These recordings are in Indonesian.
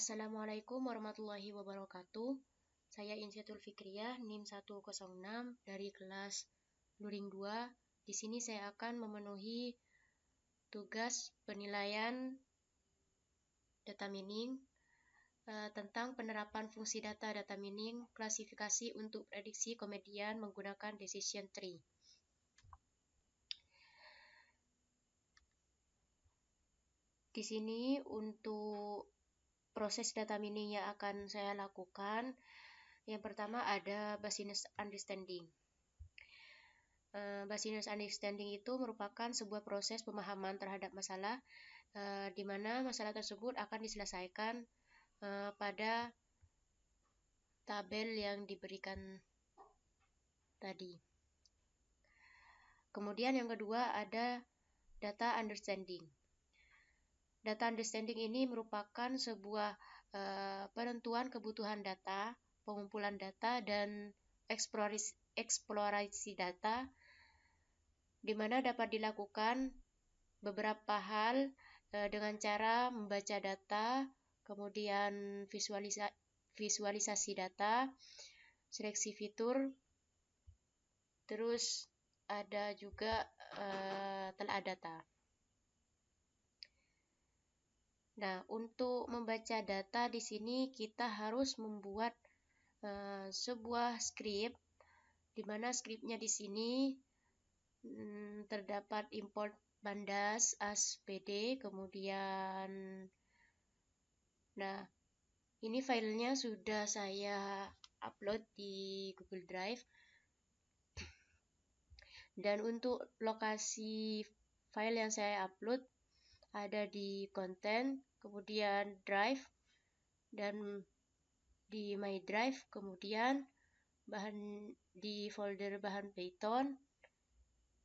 Assalamualaikum warahmatullahi wabarakatuh. Saya Insyatul Fikriyah, NIM 106 dari kelas Luring 2. Di sini saya akan memenuhi tugas penilaian data mining tentang penerapan fungsi data mining, klasifikasi untuk prediksi komedian menggunakan decision tree. Di sini untuk proses data mining yang akan saya lakukan, yang pertama ada business understanding. Business understanding itu merupakan sebuah proses pemahaman terhadap masalah, di mana masalah tersebut akan diselesaikan pada tabel yang diberikan tadi. Kemudian yang kedua ada data understanding. Data understanding ini merupakan sebuah penentuan kebutuhan data, pengumpulan data, dan eksplorasi data, di mana dapat dilakukan beberapa hal dengan cara membaca data, kemudian visualisasi data, seleksi fitur, terus ada juga telah data. Nah, untuk membaca data di sini kita harus membuat sebuah script, di mana scriptnya di sini terdapat import pandas as.pd, kemudian ini filenya sudah saya upload di Google Drive, dan untuk lokasi file yang saya upload ada di content, kemudian drive, dan di my drive, kemudian di folder bahan Python.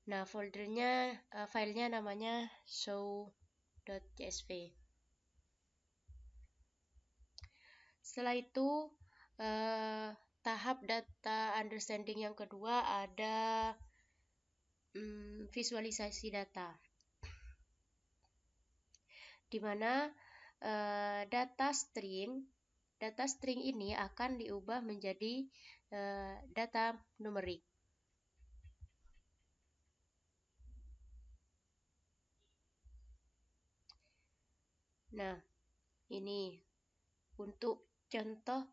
Nah, filenya namanya show.csv. Setelah itu, tahap data understanding yang kedua ada visualisasi data, di mana data string ini akan diubah menjadi data numerik. Nah, ini untuk contoh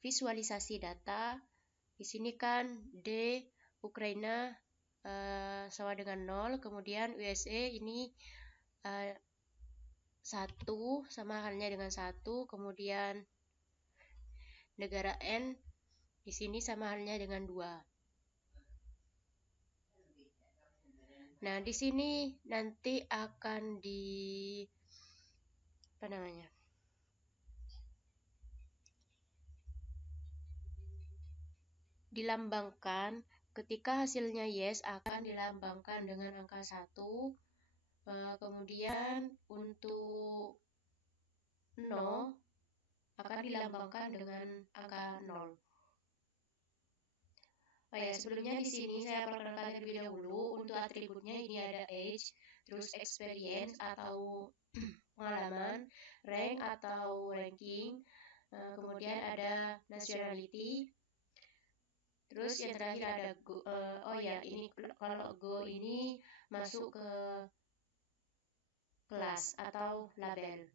visualisasi data. Di sini kan D Ukraina sama dengan 0, kemudian USA ini 1 sama halnya dengan 1, kemudian negara N di sini sama halnya dengan 2. Nah, di sini nanti akan dilambangkan. Ketika hasilnya yes akan dilambangkan dengan angka 1, kemudian untuk no akan dilambangkan dengan angka 0. Sebelumnya di sini saya perkenalkan terlebih dahulu. Untuk atributnya ini ada age, terus experience atau pengalaman, rank atau ranking, kemudian ada nationality, terus yang terakhir ada go. Ini kalau go ini masuk ke kelas atau label.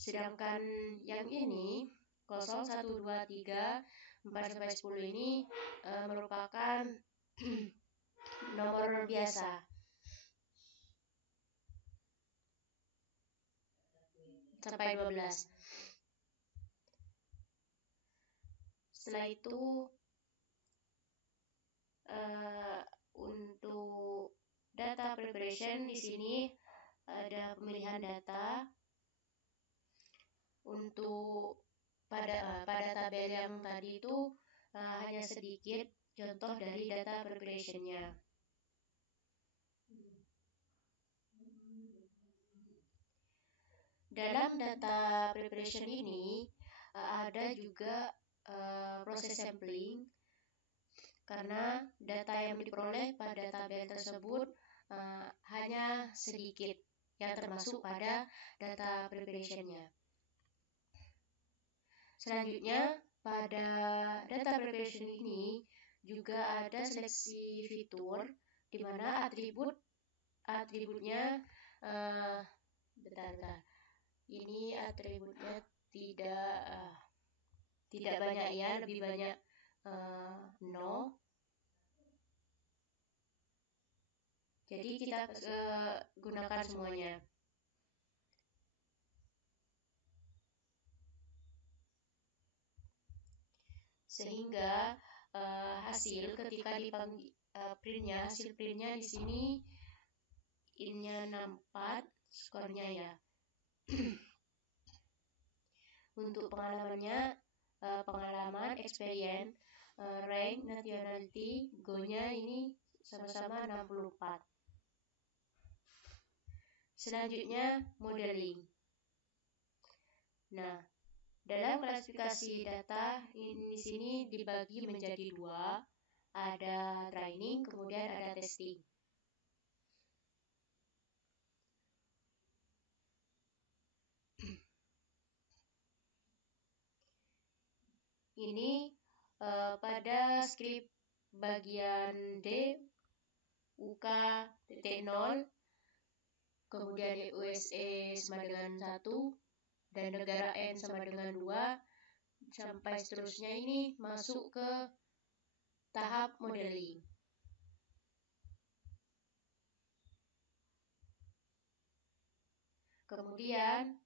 Sedangkan yang ini 0, 1, 2, 3, 4-10 ini merupakan nomor biasa. Sampai 12. Setelah itu untuk data preparation di sini ada pemilihan data. Untuk pada tabel yang tadi itu hanya sedikit contoh dari data preparation-nya. Dalam data preparation ini ada juga proses sampling, karena data yang diperoleh pada tabel tersebut hanya sedikit. yang termasuk pada data preparation-nya. Selanjutnya, pada data preparation ini juga ada seleksi fitur di mana atributnya bentar. Ini atributnya tidak banyak ya, lebih banyak no. Jadi kita gunakan semuanya. Sehingga hasil ketika dipanggil hasil printnya di sini innya 64 skornya ya. Untuk pengalaman experience, rank, nationality, go-nya ini sama-sama 64. Selanjutnya modeling. Nah, dalam klasifikasi data ini di sini dibagi menjadi dua, ada training kemudian ada testing. Ini pada script bagian D, UK T0, kemudian USA sama dengan 1, dan negara N sama dengan 2, sampai seterusnya ini masuk ke tahap modeling. Kemudian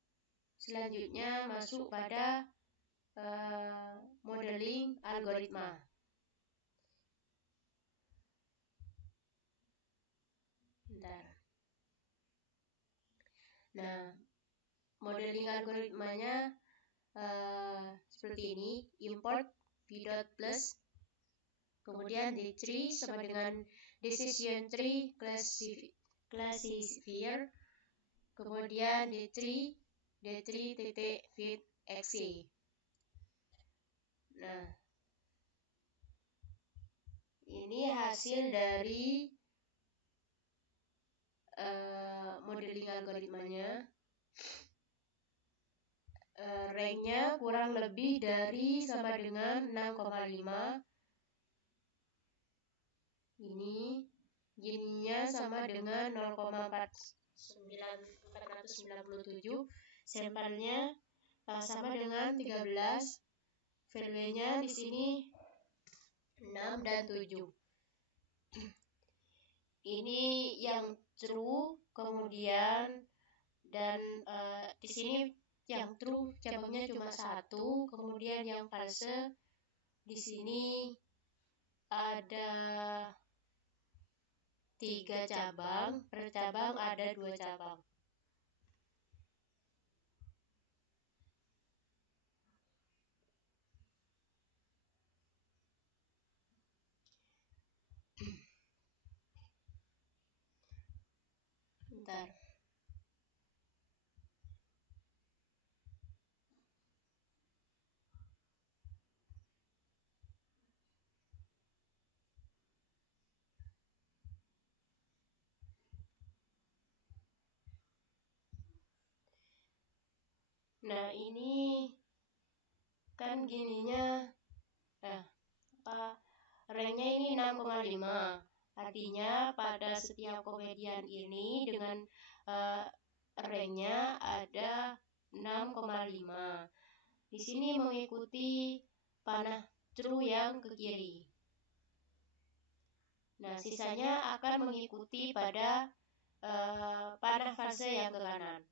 selanjutnya masuk pada modeling algoritma. Nah, modeling algoritmanya seperti ini, import v.plus, kemudian D3 sama dengan decision tree classifier, kemudian d3.fit exe. Nah, ini hasil dari modeling algoritmanya. Ranknya kurang lebih dari sama dengan 6,5. Ini gininya sama dengan 0,497. Sampelnya sama dengan 13. Value-nya di sini 6 dan 7. Ini yang true, kemudian dan di sini yang true cabangnya cuma 1, kemudian yang false di sini ada 3 cabang, per cabang ada 2 cabang. Bentar. Nah, ini kan gininya ranknya ini 6,5. Artinya pada setiap komedian ini dengan ranknya ada 6,5. Di sini mengikuti panah true yang ke kiri. Nah, sisanya akan mengikuti pada panah false yang ke kanan.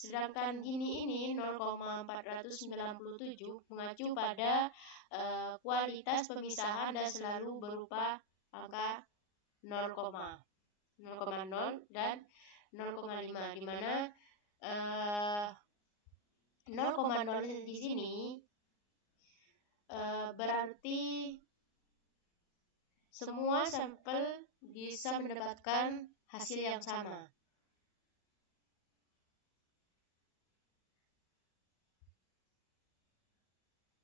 Sedangkan gini ini 0,497 mengacu pada kualitas pemisahan dan selalu berupa angka 0,0 dan 0,5, di mana 0,0 di sini berarti semua sampel bisa mendapatkan hasil yang sama.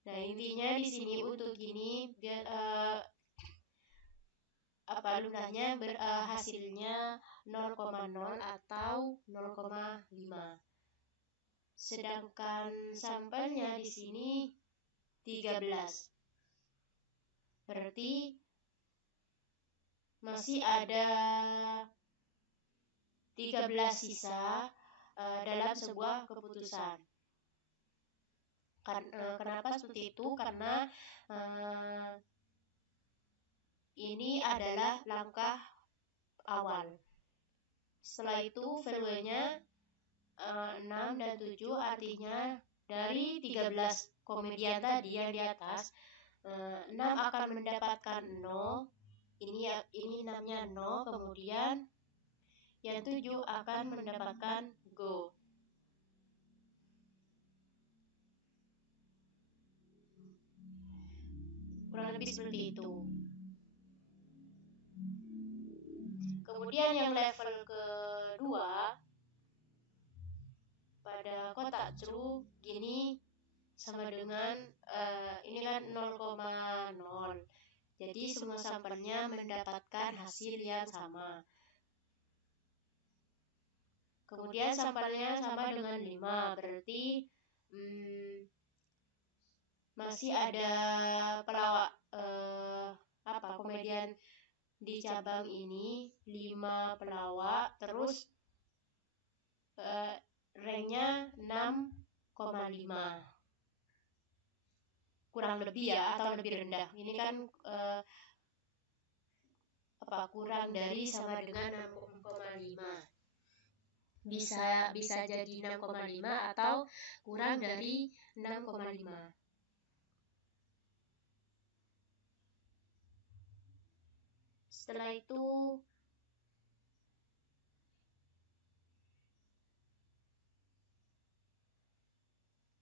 Nah, intinya di sini untuk gini lumrahnya hasilnya 0,0 atau 0,5. Sedangkan sampelnya di sini 13. Berarti masih ada 13 sisa dalam sebuah keputusan. Kenapa seperti itu? Karena ini adalah langkah awal. Setelah itu value-nya 6 dan 7, artinya dari 13 komedian tadi yang di atas, 6 akan mendapatkan 0. Ini 6-nya 0, kemudian yang 7 akan mendapatkan go. Kurang lebih seperti itu. Kemudian yang level kedua, pada kotak true gini sama dengan ini kan 0,0. Jadi semua sampelnya mendapatkan hasil yang sama. Kemudian sampelnya sama dengan 5, berarti masih ada pelawak komedian di cabang ini 5 pelawak, terus ranknya 6,5. Kurang lebih ya, atau lebih rendah. Ini kan kurang dari sama dengan 6,5. Bisa jadi 6,5 atau kurang dari 6,5. Setelah itu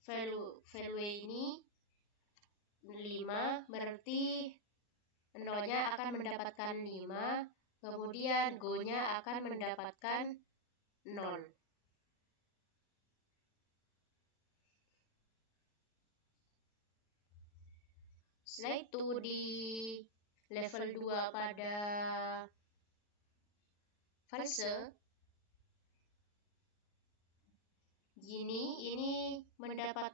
value ini 5, berarti 0-nya akan mendapatkan 5, kemudian go-nya akan mendapatkan 0. Setelah itu di level 2 pada false gini, ini mendapat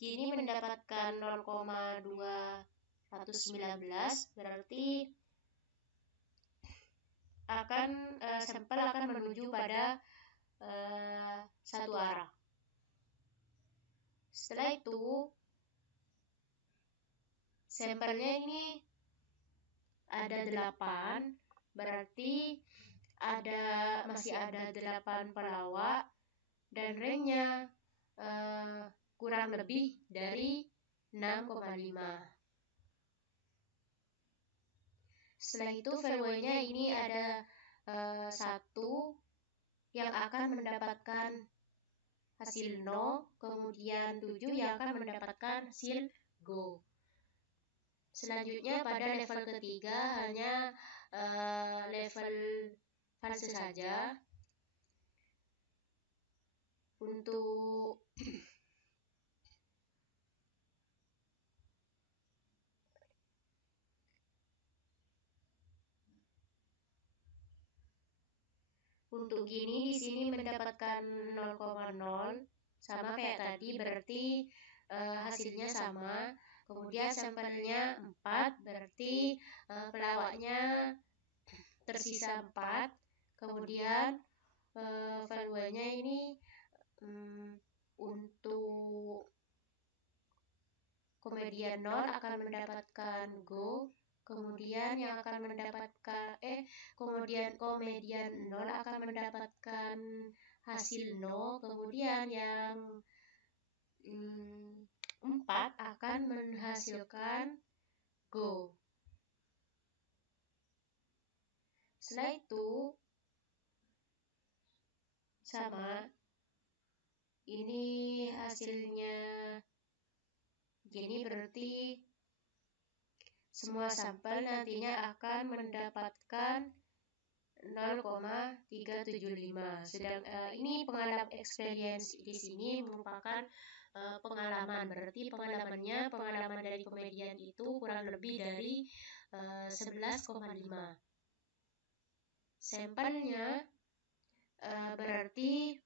gini mendapatkan 0,219, berarti sampel akan menuju pada satu arah. Setelah itu sampelnya ini ada 8, berarti masih ada 8 pelawak dan ranknya kurang lebih dari 6,5. Setelah itu value-nya ini ada 1 yang akan mendapatkan hasil 0, kemudian 7 yang akan mendapatkan hasil go. Selanjutnya pada level ketiga hanya level false saja. Untuk gini di sini mendapatkan 0,0 sama kayak tadi, berarti hasilnya sama. Kemudian sampelnya 4, berarti pelawaknya tersisa 4. Kemudian value-nya ini untuk komedian 0 akan mendapatkan go. Kemudian yang akan mendapatkan komedian 0 akan mendapatkan hasil 0, kemudian yang 4 akan menghasilkan go. Setelah itu sama, ini hasilnya gini, berarti semua sampel nantinya akan mendapatkan 0,375. Sedang ini pengalaman experience di sini merupakan pengalaman. Berarti pengalaman dari komedian itu kurang lebih dari 11,5. Sampelnya berarti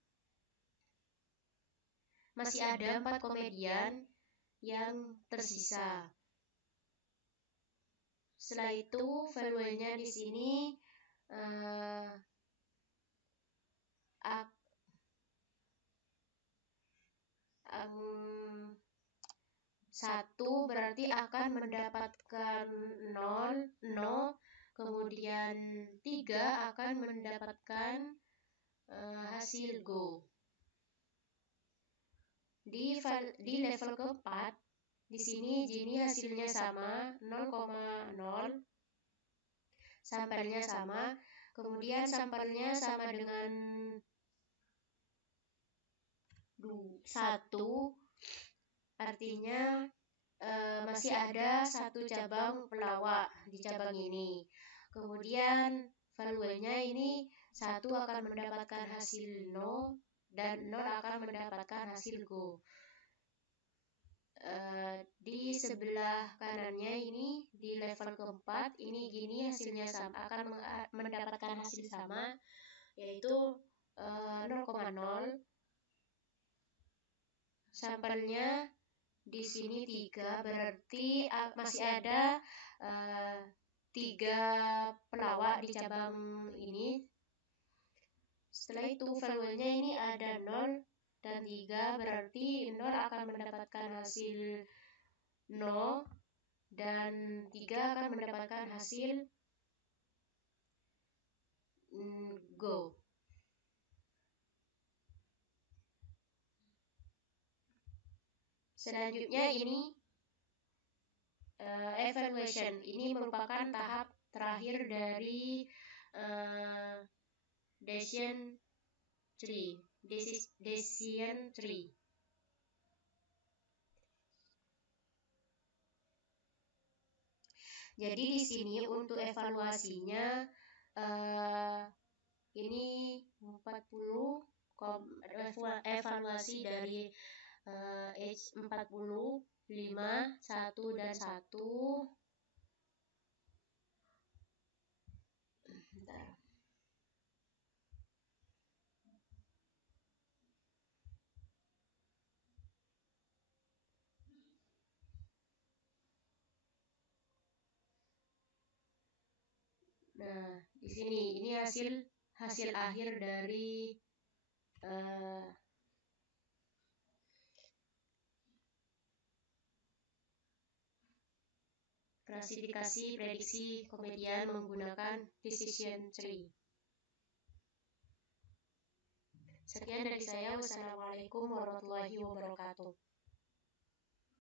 masih ada 4 komedian yang tersisa. Setelah itu value-nya di sini 1 berarti akan mendapatkan 0, kemudian 3 akan mendapatkan hasil go. Di level keempat, di sini Gini hasilnya sama 0,0, sampelnya sama, kemudian sampelnya sama dengan 1, artinya masih ada 1 cabang pelawak di cabang ini. Kemudian value-nya ini 1 akan mendapatkan hasil no dan 0 akan mendapatkan hasil go. Di sebelah kanannya ini di level keempat ini Gini hasilnya sama, akan mendapatkan hasil sama, yaitu 0,0. Sampelnya di sini 3, berarti masih ada 3 pelawak di cabang ini. Setelah itu value-nya ini ada 0 dan 3, berarti 0 akan mendapatkan hasil no dan 3 akan mendapatkan hasil go. Selanjutnya ini evaluation. Ini merupakan tahap terakhir dari decision tree. Jadi di sini untuk evaluasinya ini 40 evaluasi dari age 40, 5, 1 dan 1. Bentar. Nah, di sini ini hasil akhir dari klasifikasi prediksi komedian menggunakan decision tree. Sekian dari saya. Wassalamualaikum warahmatullahi wabarakatuh.